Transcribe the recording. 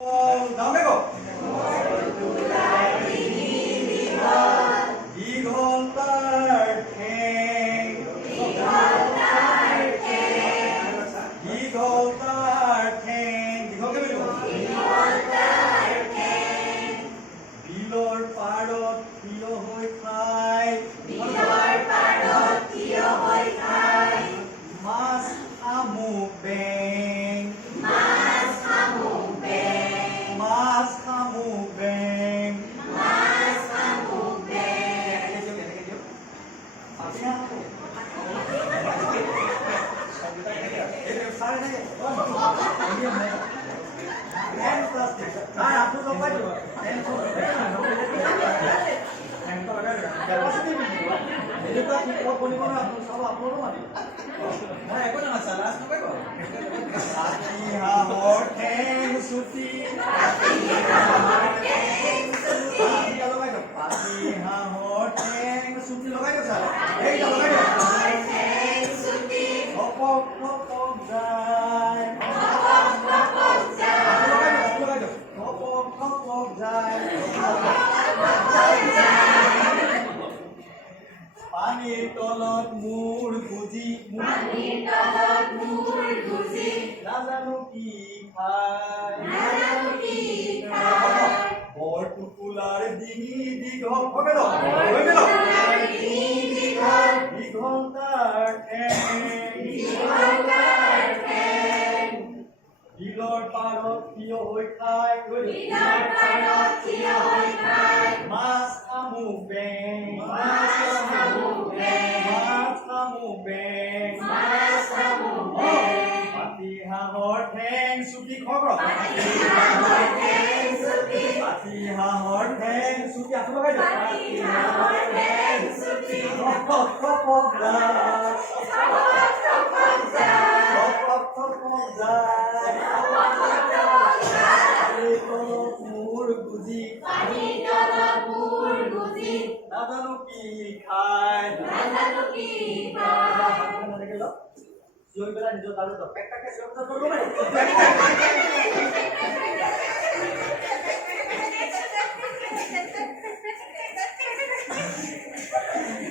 다음에 거. 이건 딸탱. 이건 딸탱. 이건 딸탱. 비롤 파롯 비어호이 카이. 마스 하무뱅. 마스 하무뱅. পানির তলত মূর গুজি নাজানো কি খায় বৰটুকুলাৰ ডিঙি দীঘল হবে ন দীঘল তাৰ বিলৰ পাৰত থিয় হৈ খায় মাছ হামুবেং পাতি হাঁহৰ ঠেং চুটি খবৰ পাতি হাঁহৰ ঠেং চুটি আছো লগাই মোৰ গুজি নাজানো কি খায় চিঞৰি পেলাই নিজৰ তালৈ পেক